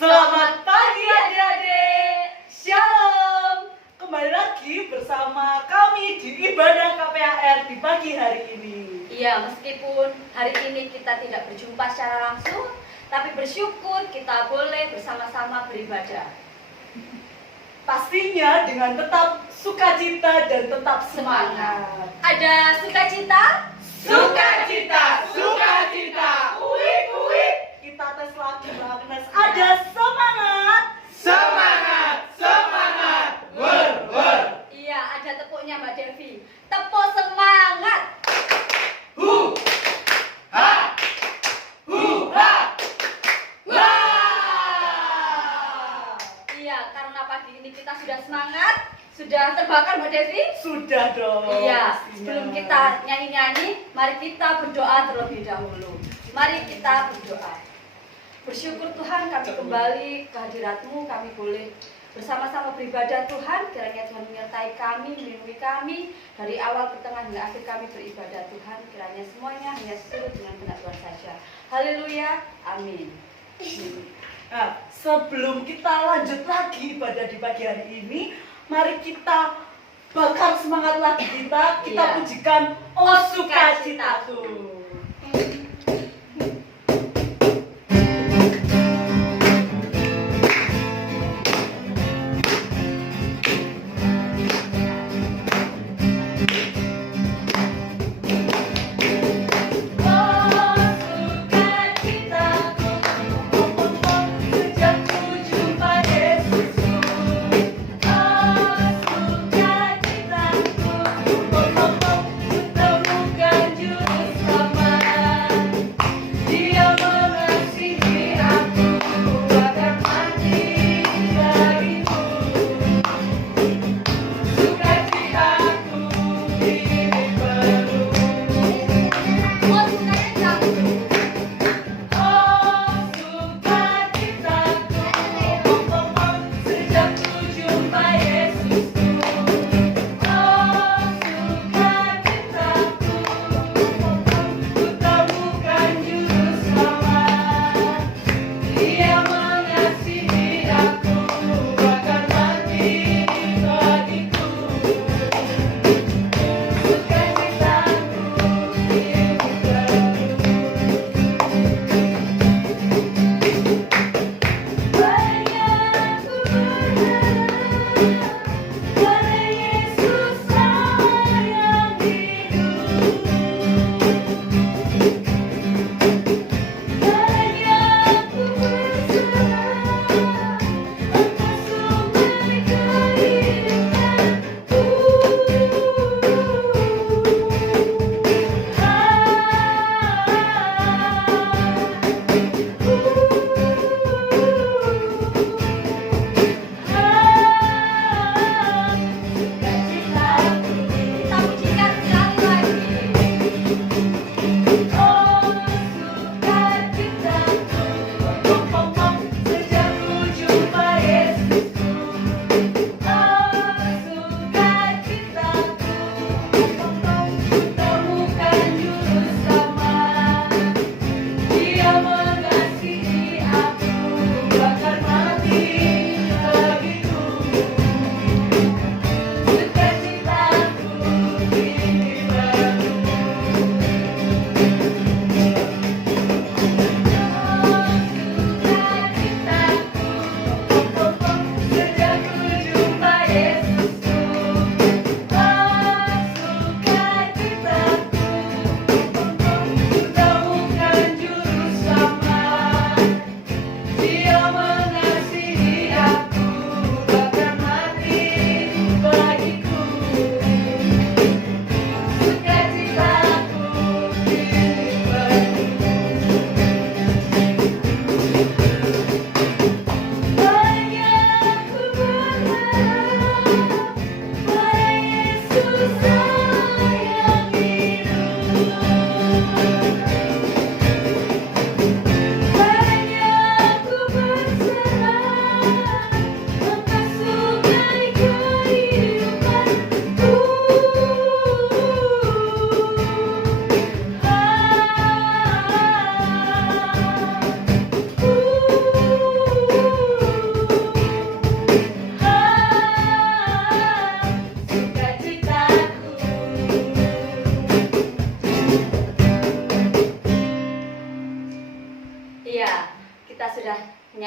Selamat pagi adik-adik. Shalom. Kembali lagi bersama kami di ibadah KPAR di pagi hari ini. Iya, meskipun hari ini kita tidak berjumpa secara langsung, tapi bersyukur kita boleh bersama-sama beribadah. Pastinya dengan tetap sukacita dan tetap semangat. Ada sukacita? Sukacita, sukacita. Uik, uik. Kita tes lagi Mbak Agnes. Ada semangat. Semangat, semangat, wer. Iya, ada tepuknya Mbak Devi. Tepuk semangat. Hu, ha, hu, ha, Wah. Iya, karena pagi ini kita sudah semangat, sudah terbakar Mbak Devi. Sudah dong. Iya, pastinya. sebelum kita nyanyi-nyanyi, mari kita berdoa terlebih dahulu. Mari kita berdoa. Bersyukur Tuhan kami kembali ke hadirat-Mu, kami boleh bersama-sama beribadah Tuhan. Kiranya Tuhan menyertai kami, melindungi kami dari awal, pertengahan hingga akhir kami beribadah Tuhan. Kiranya semuanya hanya sesuai dengan kehendak Tuhan saja. Haleluya, amin. Nah, sebelum kita lanjut lagi ibadah di pagi hari ini, mari kita bakar semangat lagi kita Iya. pujikan Oh Sukacitaku.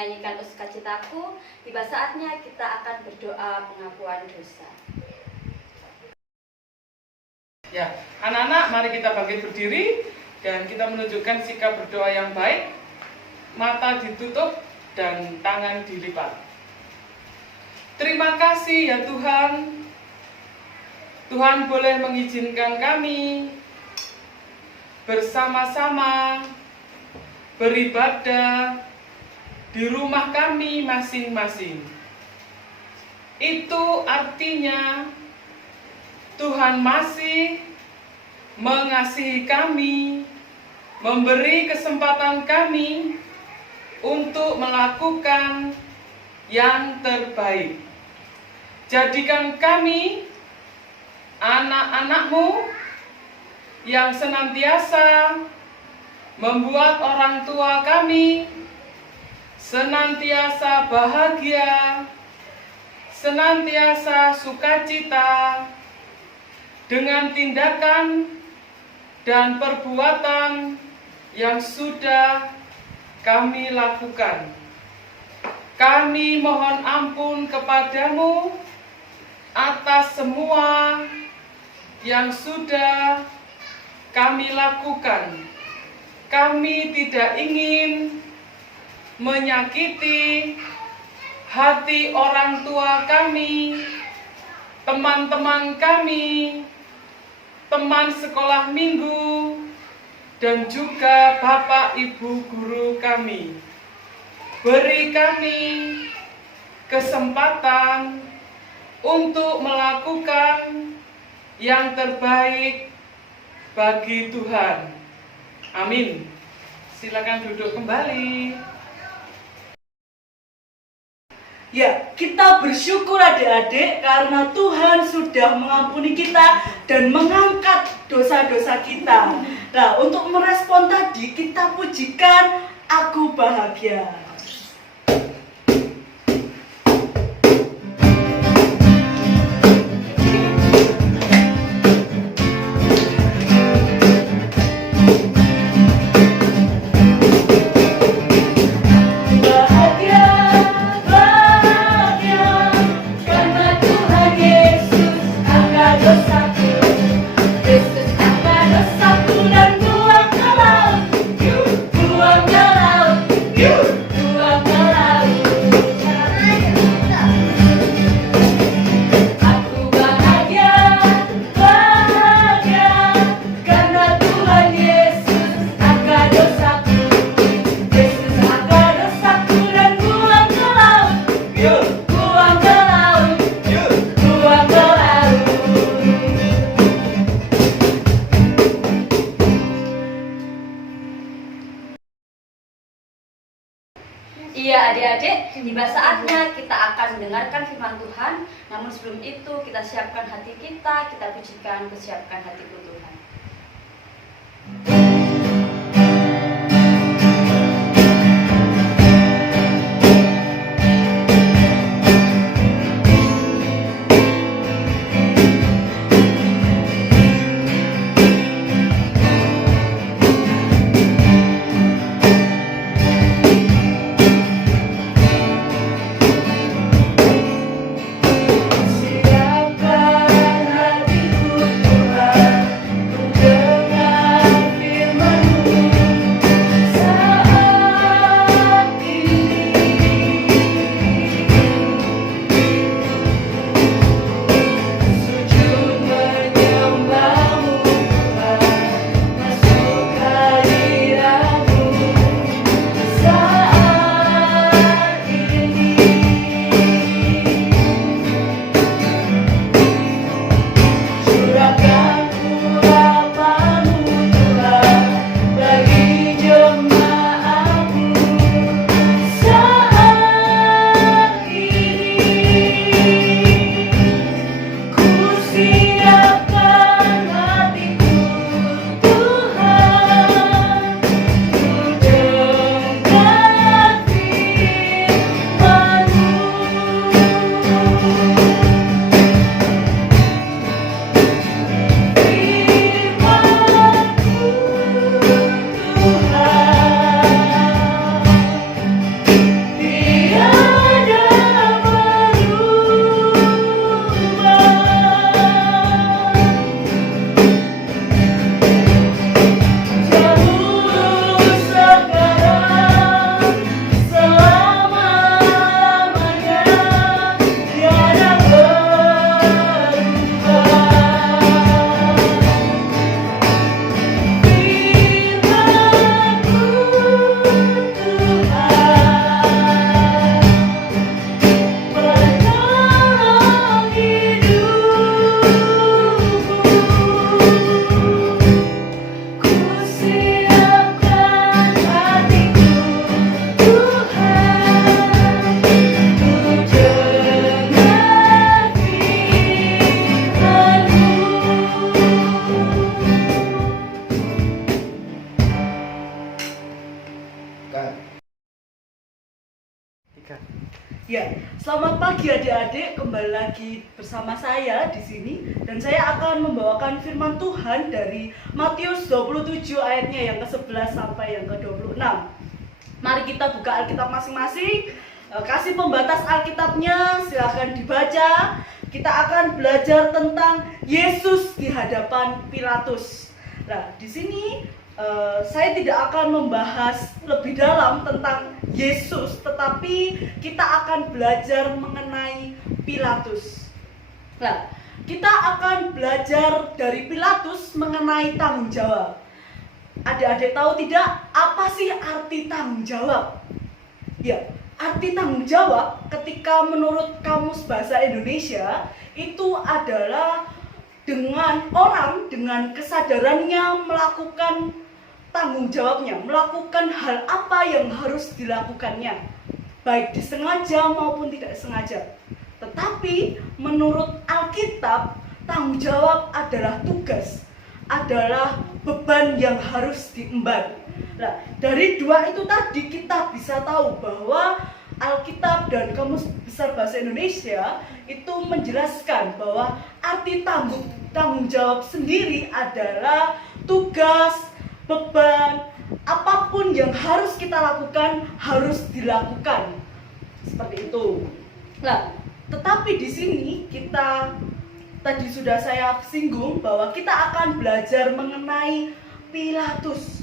menyanyikan sukacitaku, tiba saatnya kita akan berdoa pengakuan dosa. Ya, anak-anak, mari kita bangkit berdiri dan kita menunjukkan sikap berdoa yang baik. Mata ditutup dan tangan dilipat. Terima kasih ya Tuhan. Tuhan boleh mengizinkan kami bersama-sama beribadah di rumah kami masing-masing. Itu artinya Tuhan masih mengasihi kami, memberi kesempatan kami untuk melakukan yang terbaik. Jadikan kami anak-anak-Mu yang senantiasa membuat orang tua kami senantiasa bahagia, senantiasa sukacita, dengan tindakan dan perbuatan yang sudah kami lakukan. Kami mohon ampun kepadamu atas semua yang sudah kami lakukan. Kami tidak ingin menyakiti hati orang tua kami, teman-teman kami, teman sekolah minggu, dan juga Bapak Ibu guru kami. Beri kami kesempatan untuk melakukan yang terbaik bagi Tuhan. Amin. Silakan duduk kembali. Ya, kita bersyukur adik-adik karena Tuhan sudah mengampuni kita dan mengangkat dosa-dosa kita. Nah, untuk merespon tadi, kita pujikan Aku Bahagia. Iya adik-adik, tiba saatnya kita akan mendengarkan firman Tuhan. Namun sebelum itu kita siapkan hati kita pujikan, persiapkan hatiku Tuhan. Siapkan hatiku Tuhan. Ya, selamat pagi adik-adik, kembali lagi bersama saya di sini dan saya akan membawakan firman Tuhan dari Matius 27 ayatnya yang ke-11 sampai yang ke-26. Mari kita buka Alkitab masing-masing, kasih pembatas Alkitabnya, silahkan dibaca. Kita akan belajar tentang Yesus di hadapan Pilatus. Nah, di sini saya tidak akan membahas lebih dalam tentang Yesus, tetapi kita akan belajar mengenai Pilatus. Nah, kita akan belajar dari Pilatus mengenai tanggung jawab. Adik-adik tahu tidak apa sih arti tanggung jawab? Ya, arti tanggung jawab ketika menurut Kamus Bahasa Indonesia itu adalah dengan orang dengan kesadarannya melakukan tanggung jawabnya, melakukan hal apa yang harus dilakukannya, baik disengaja maupun tidak sengaja. Tetapi menurut Alkitab, tanggung jawab adalah tugas, adalah beban yang harus diemban. Nah, dari dua itu tadi kita bisa tahu bahwa Alkitab dan Kamus Besar Bahasa Indonesia itu menjelaskan bahwa arti tanggung jawab sendiri adalah tugas, beban, apapun yang harus kita lakukan harus dilakukan. Seperti itu. Nah, tetapi di sini kita tadi sudah saya singgung bahwa kita akan belajar mengenai Pilatus,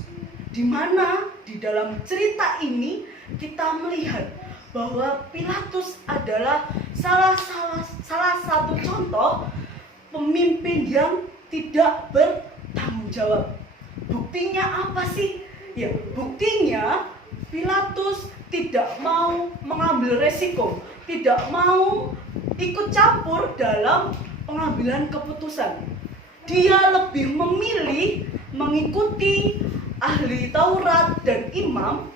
di mana di dalam cerita ini kita melihat bahwa Pilatus adalah salah satu contoh pemimpin yang tidak bertanggung jawab. Buktinya apa sih? Ya, buktinya Pilatus tidak mau mengambil resiko, tidak mau ikut campur dalam pengambilan keputusan. Dia lebih memilih mengikuti ahli Taurat dan imam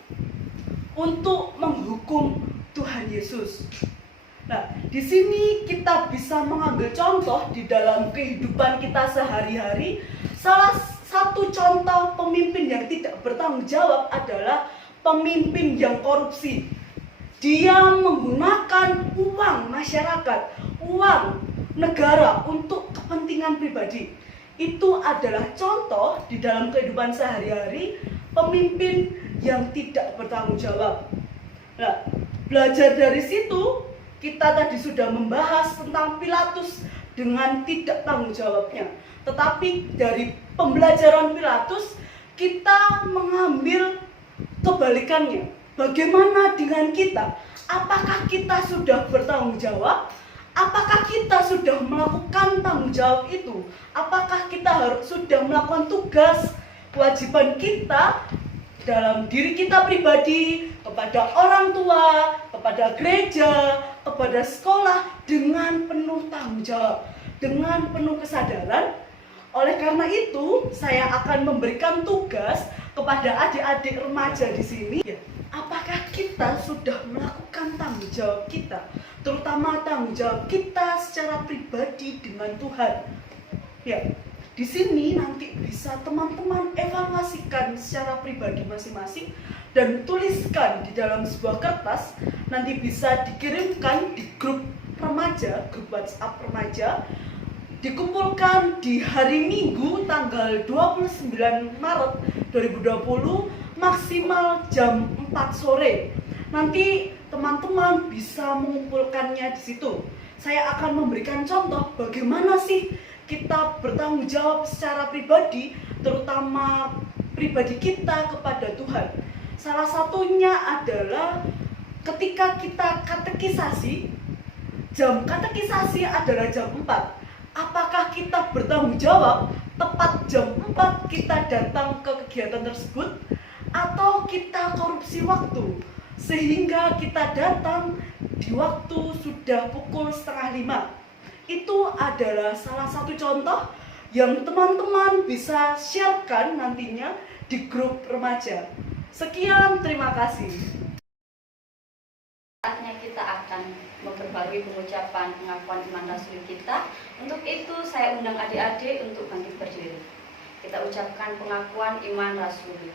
untuk menghukum Tuhan Yesus. Nah, di sini kita bisa mengambil contoh di dalam kehidupan kita sehari-hari. Salah satu contoh pemimpin yang tidak bertanggung jawab adalah pemimpin yang korupsi. Dia menggunakan uang masyarakat, uang negara untuk kepentingan pribadi. Itu adalah contoh di dalam kehidupan sehari-hari pemimpin yang tidak bertanggung jawab. Nah, belajar dari situ, kita tadi sudah membahas tentang Pilatus dengan tidak tanggung jawabnya. Tetapi dari pembelajaran Pilatus, kita mengambil kebalikannya. Bagaimana dengan kita? Apakah kita sudah bertanggung jawab? Apakah kita sudah melakukan tanggung jawab itu? Apakah kita sudah melakukan tugas, kewajiban kita dalam diri kita pribadi, kepada orang tua, kepada gereja, kepada sekolah dengan penuh tanggung jawab, dengan penuh kesadaran? Oleh karena itu, saya akan memberikan tugas kepada adik-adik remaja di sini. Apakah kita sudah melakukan tanggung jawab kita, terutama tanggung jawab kita secara pribadi dengan Tuhan? Ya, di sini nanti bisa teman-teman evaluasikan secara pribadi masing-masing dan tuliskan di dalam sebuah kertas. Nanti bisa dikirimkan di grup remaja, grup WhatsApp remaja. Dikumpulkan di hari Minggu tanggal 29 Maret 2020 maksimal jam 4 sore. Nanti teman-teman bisa mengumpulkannya di situ. Saya akan memberikan contoh bagaimana sih kita bertanggung jawab secara pribadi, terutama pribadi kita kepada Tuhan. Salah satunya adalah ketika kita katekisasi, jam katekisasi adalah jam 4. Apakah kita bertanggung jawab tepat jam 4 kita datang ke kegiatan tersebut, atau kita korupsi waktu sehingga kita datang di waktu sudah pukul 4:30? Itu adalah salah satu contoh yang teman-teman bisa sharekan nantinya di grup remaja. Sekian, terima kasih. Saatnya kita akan memperbarui pengucapan pengakuan iman rasuli kita. Untuk itu saya undang adik-adik untuk bangkit berdiri. Kita ucapkan pengakuan iman rasuli.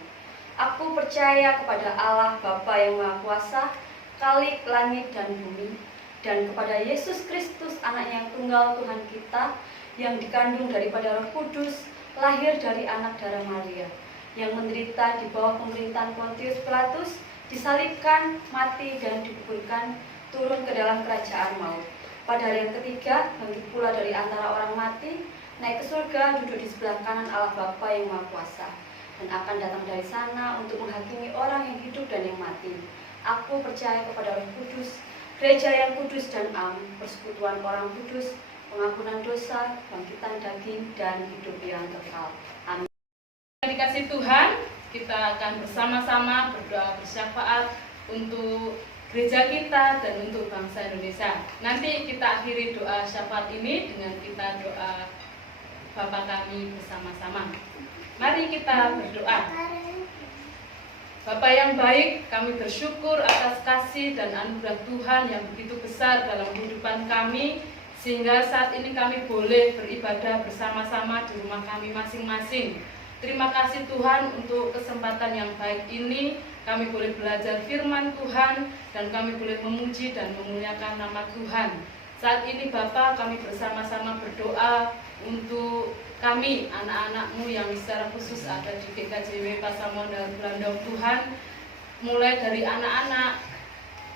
Aku percaya kepada Allah Bapa yang Maha Kuasa, Khalik langit dan bumi, dan kepada Yesus Kristus, anak yang tunggal Tuhan kita, yang dikandung daripada Roh Kudus, lahir dari anak darah Maria, yang menderita di bawah pemerintahan Pontius Pilatus, disalibkan, mati, dan dikuburkan, turun ke dalam kerajaan maut. Pada hari yang ketiga, bangkit pula dari antara orang mati, naik ke surga, duduk di sebelah kanan Allah Bapa yang Maha Kuasa, dan akan datang dari sana untuk menghakimi orang yang hidup dan yang mati. Aku percaya kepada Roh Kudus, gereja yang kudus dan am, persekutuan orang kudus, pengampunan dosa, bangkitan daging, dan hidup yang kekal. Amin. Dikasih Tuhan, kita akan bersama-sama berdoa bersyafaat untuk gereja kita dan untuk bangsa Indonesia. Nanti kita akhiri doa syafaat ini dengan kita doa Bapa kami bersama-sama. Mari kita berdoa. Bapa yang baik, kami bersyukur atas kasih dan anugerah Tuhan yang begitu besar dalam kehidupan kami, sehingga saat ini kami boleh beribadah bersama-sama di rumah kami masing-masing. Terima kasih Tuhan untuk kesempatan yang baik ini. Kami boleh belajar firman Tuhan dan kami boleh memuji dan memuliakan nama Tuhan. Saat ini Bapa, kami bersama-sama berdoa untuk kami, anak-anak-Mu yang secara khusus ada di GKJW Pasaman dan Blandong Tuhan, mulai dari anak-anak,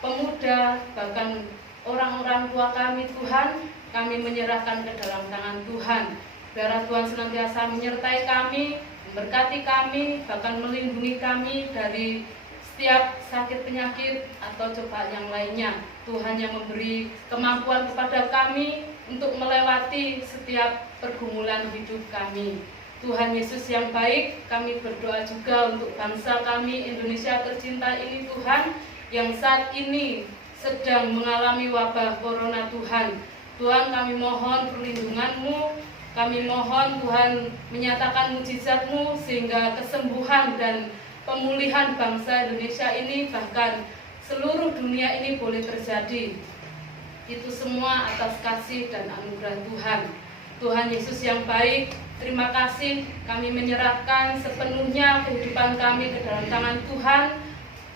pemuda, bahkan orang-orang tua kami Tuhan, kami menyerahkan ke dalam tangan Tuhan. Biarlah Tuhan senantiasa menyertai kami, memberkati kami, bahkan melindungi kami dari setiap sakit penyakit atau cobaan yang lainnya. Tuhan yang memberi kemampuan kepada kami untuk melewati setiap pergumulan hidup kami. Tuhan Yesus yang baik, kami berdoa juga untuk bangsa kami Indonesia tercinta ini Tuhan, yang saat ini sedang mengalami wabah corona Tuhan. Tuhan, kami mohon perlindungan-Mu, kami mohon Tuhan menyatakan mujizat-Mu sehingga kesembuhan dan pemulihan bangsa Indonesia ini, bahkan seluruh dunia ini boleh terjadi. Itu semua atas kasih dan anugerah Tuhan. Tuhan Yesus yang baik, terima kasih kami menyerahkan sepenuhnya kehidupan kami ke dalam tangan Tuhan.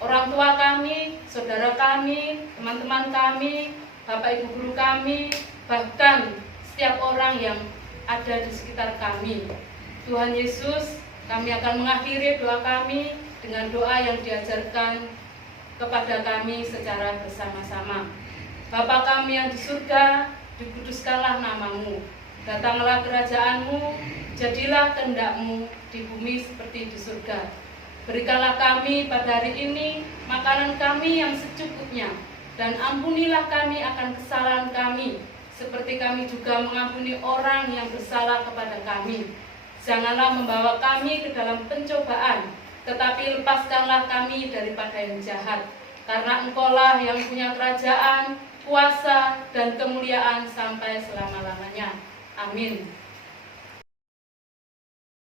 Orang tua kami, saudara kami, teman-teman kami, Bapak Ibu guru kami, bahkan setiap orang yang ada di sekitar kami. Tuhan Yesus, kami akan mengakhiri doa kami dengan doa yang diajarkan kepada kami secara bersama-sama. Bapa kami yang di surga, dikuduskanlah nama-Mu. Datanglah kerajaan-Mu, jadilah kehendak-Mu di bumi seperti di surga. Berikanlah kami pada hari ini makanan kami yang secukupnya, dan ampunilah kami akan kesalahan kami, seperti kami juga mengampuni orang yang bersalah kepada kami. Janganlah membawa kami ke dalam pencobaan, tetapi lepaskanlah kami daripada yang jahat. Karena Engkaulah yang punya kerajaan, kuasa, dan kemuliaan sampai selama-lamanya. Amin.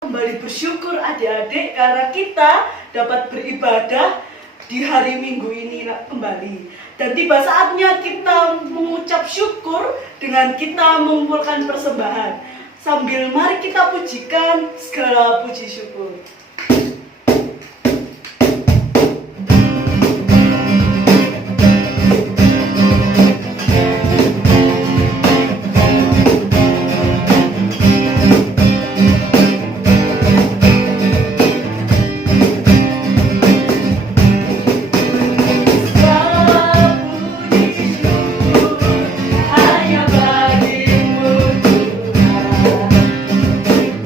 Kembali bersyukur adik-adik karena kita dapat beribadah di hari Minggu ini kembali. Dan tiba saatnya kita mengucap syukur dengan kita mengumpulkan persembahan. Sambil mari kita pujikan segala puji syukur.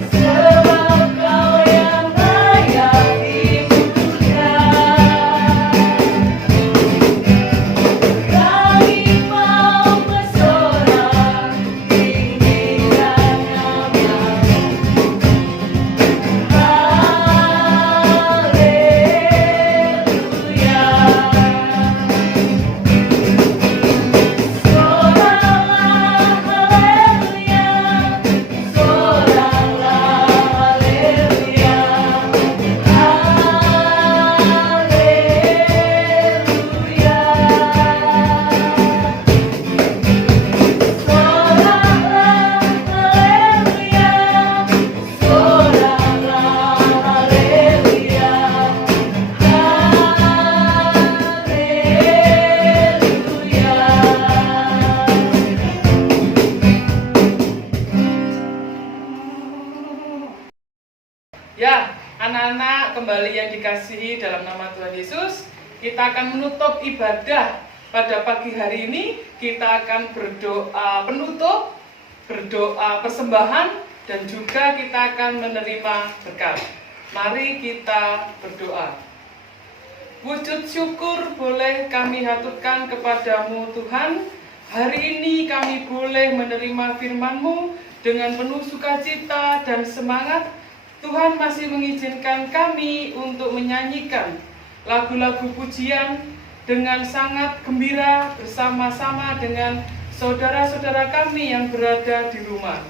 Sebab Kau yang Ya, anak-anak kembali yang dikasihi dalam nama Tuhan Yesus, kita akan menutup ibadah pada pagi hari ini. Kita akan berdoa penutup, berdoa persembahan, dan juga kita akan menerima berkat. Mari kita berdoa. Wujud syukur boleh kami haturkan kepadamu Tuhan. Hari ini kami boleh menerima firman-Mu dengan penuh sukacita dan semangat. Tuhan masih mengizinkan kami untuk menyanyikan lagu-lagu pujian dengan sangat gembira bersama-sama dengan saudara-saudara kami yang berada di rumah.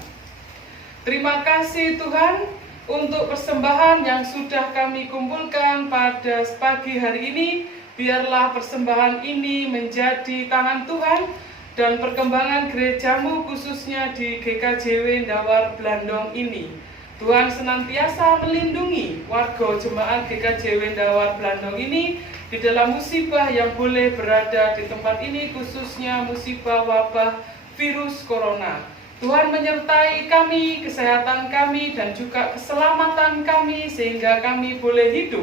Terima kasih Tuhan untuk persembahan yang sudah kami kumpulkan pada pagi hari ini. Biarlah persembahan ini menjadi tangan Tuhan dan perkembangan gerejamu khususnya di GKJW Ndawar Blandong ini. Tuhan senantiasa melindungi warga jemaat GKJW Ndawar Blandong ini di dalam musibah yang boleh berada di tempat ini, khususnya musibah wabah virus corona. Tuhan menyertai kami, kesehatan kami, dan juga keselamatan kami, sehingga kami boleh hidup,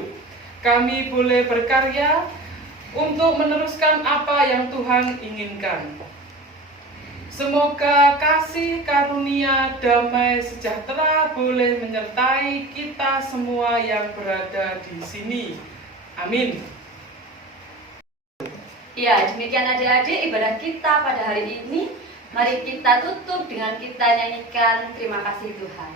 kami boleh berkarya untuk meneruskan apa yang Tuhan inginkan. Semoga kasih karunia damai sejahtera boleh menyertai kita semua yang berada di sini. Amin. Ya, demikian adik-adik ibadah kita pada hari ini. Mari kita tutup dengan kita nyanyikan terima kasih Tuhan.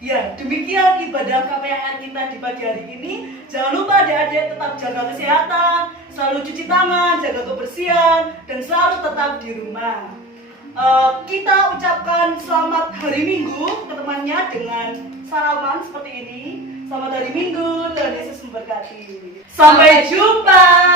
Ya, demikian ibadah KPR kita di pagi hari ini. Jangan lupa adik-adik tetap jaga kesehatan, selalu cuci tangan, jaga kebersihan, dan selalu tetap di rumah. Kita ucapkan selamat hari Minggu ke temannya dengan salaman seperti ini. Selamat hari Minggu, Tuhan Yesus memberkati. Sampai jumpa.